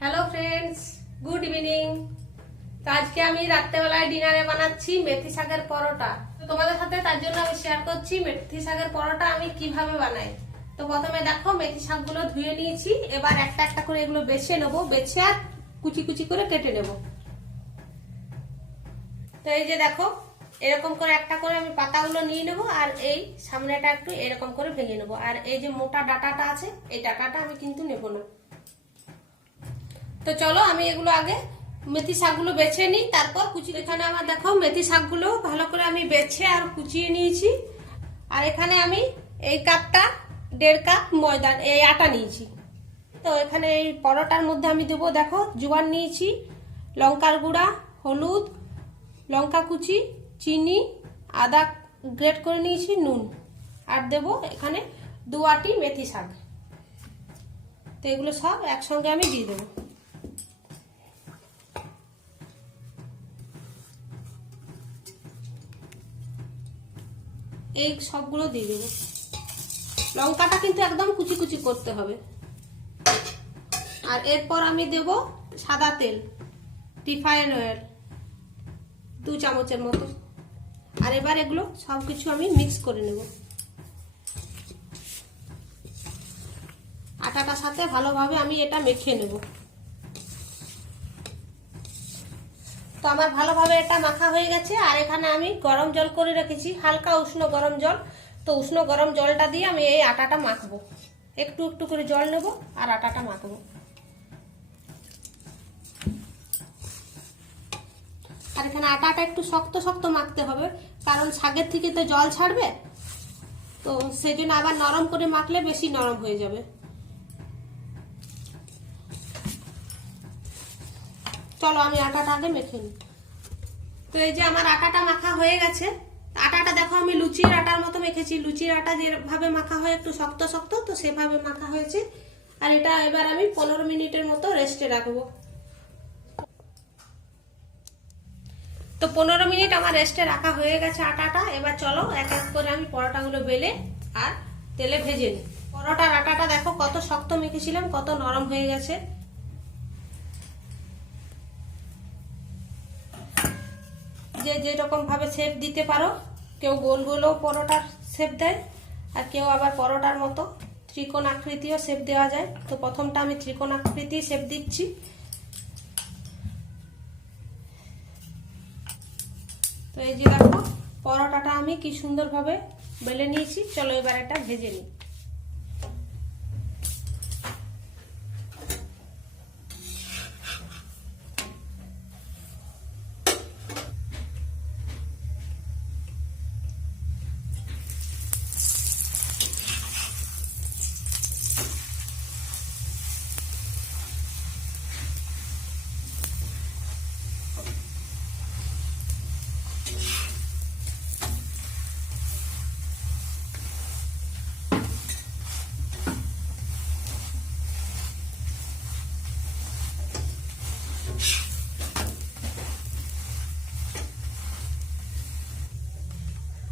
Hello friends, good evening. তো আজকে আমি রাত্রেবেলায় ডিনারে বানাচ্ছি মেথি শাকের পরোটা। তো তোমাদের সাথে তার জন্য আমি শেয়ার করছি মেথি শাকের পরোটা আমি কিভাবে বানাই। তো প্রথমে দেখো মেথি শাকগুলো ধুয়ে নিয়েছি, এবার একটা একটা করে এগুলো বেছে নেবো, বেছে আর কুচি কুচি করে কেটে নেব। তো এই যে দেখো এরকম করে একটা করে আমি পাতাগুলো নিয়ে নেবো, আর এই সামনেটা একটু এরকম করে ভেঙে নেবো। আর এই যে মোটা ডাটাটা আছে এই ডাটাটা আমি কিন্তু নেব না। তো চলো আমি এগুলো আগে মেথি শাকগুলো বেছে নিই, তারপর কুচি। এখানে আমার দেখো মেথি শাকগুলো ভালো করে আমি বেছে আর কুচিয়ে নিয়েছি। আর এখানে আমি এই কাপটা 1.5 কাপ ময়দা এই আটা নিয়েছি। তো এখানে এই পরোটার মধ্যে আমি দেবো, দেখো জোয়ান নিয়েছি, লঙ্কার গুঁড়া, হলুদ, লঙ্কা কুচি, চিনি, আদা গ্রেট করে নিয়েছি, নুন, আর দেবো এখানে 2 আটি মেথি শাক। তো এগুলো সব একসঙ্গে আমি দিয়ে দেবো। এই সবগুলো দিয়ে দেবো। লঙ্কাটা কিন্তু একদম কুচি কুচি করতে হবে। আর এরপর আমি দেব সাদা তেল, রিফাইন অয়েল 2 চামচের মতো। আর এবার এগুলো সবকিছু আমি মিক্স করে নেব। আটাটার সাথে ভালোভাবে আমি এটা মেখে নেব। তো আমার ভালোভাবে এটা মাখা হয়ে গেছে। আর এখানে আমি গরম জল করে রেখেছি, হালকা উষ্ণ গরম জল। তো উষ্ণ গরম জলটা দিয়ে আমি এই আটাটা মাখবো। একটু একটু করে জল নেব আর আটাটা মাখবো। আর এখানে আটাটা একটু শক্ত শক্ত মাখতে হবে, কারণ শাকের থেকে তো জল ছাড়বে। তো সেই জন্য আবার নরম করে মাখলে বেশি নরম হয়ে যাবে। চলো আমি আটাটা আগে মেখে নিই। তো এই যে আমার আটাটা মাখা হয়ে গেছে। আটাটা দেখো আমি লুচির আটার মতো মেখেছি। লুচির আটা যেভাবে মাখা হয় একটু শক্ত শক্ত, তো সেভাবে মাখা হয়েছে। আর এটা এবার আমি 15 মিনিটের মতো রেস্টে রাখবো। তো 15 মিনিট আমার রেস্টে রাখা হয়ে গেছে আটাটা। এবার চলো এক এক করে আমি পরোটাগুলো বেলে আর তেলে ভেজে নিই। পরোটার আটাটা দেখো কত শক্ত মেখেছিলাম, কত নরম হয়ে গেছে। যে যেরকম ভাবে শেপ দিতে পারো, কেউ গোল গোলও পরোটার শেপ দেয়, আর কেউ আবার পরোটার মতো ত্রিকোণ আকৃতিও শেপ দেওয়া যায়। তো প্রথমটা আমি ত্রিকোণ আকৃতি শেপ দিচ্ছি। তো এই যে দেখো পরোটাটা আমি কি সুন্দরভাবে বেলে নিয়েছি। চলো এবার এটা ভেজে নিই।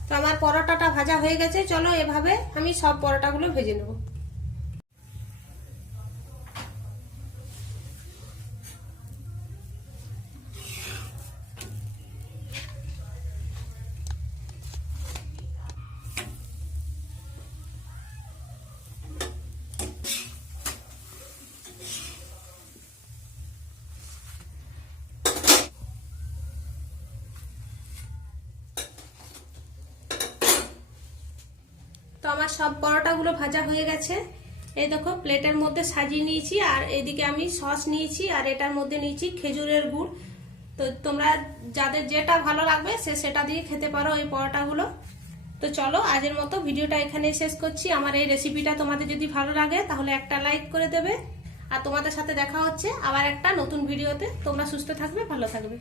তো আমার পরোটাটা ভাজা হয়ে গেছে। চলো এভাবে আমি সব পরোটাগুলো ভেজে নেব। তো আমার সব পরোটাগুলো ভাজা হয়ে গেছে। এই দেখো প্লেটের মধ্যে সাজিয়ে নিয়েছি। আর এদিকে আমি সস নিয়েছি, আর এটার মধ্যে নিয়েছি খেজুরের গুড়। তো তোমরা যাদের যেটা ভালো লাগবে সেটা দিয়ে খেতে পারো এই পরোটাগুলো। তো চলো আজের মতো ভিডিওটা এখানেই শেষ করছি। আমার এই রেসিপিটা তোমাদের যদি ভালো লাগে তাহলে একটা লাইক করে দেবে। আর তোমাদের সাথে দেখা হচ্ছে আবার একটা নতুন ভিডিওতে। তোমরা সুস্থ থাকবে, ভালো থাকবে।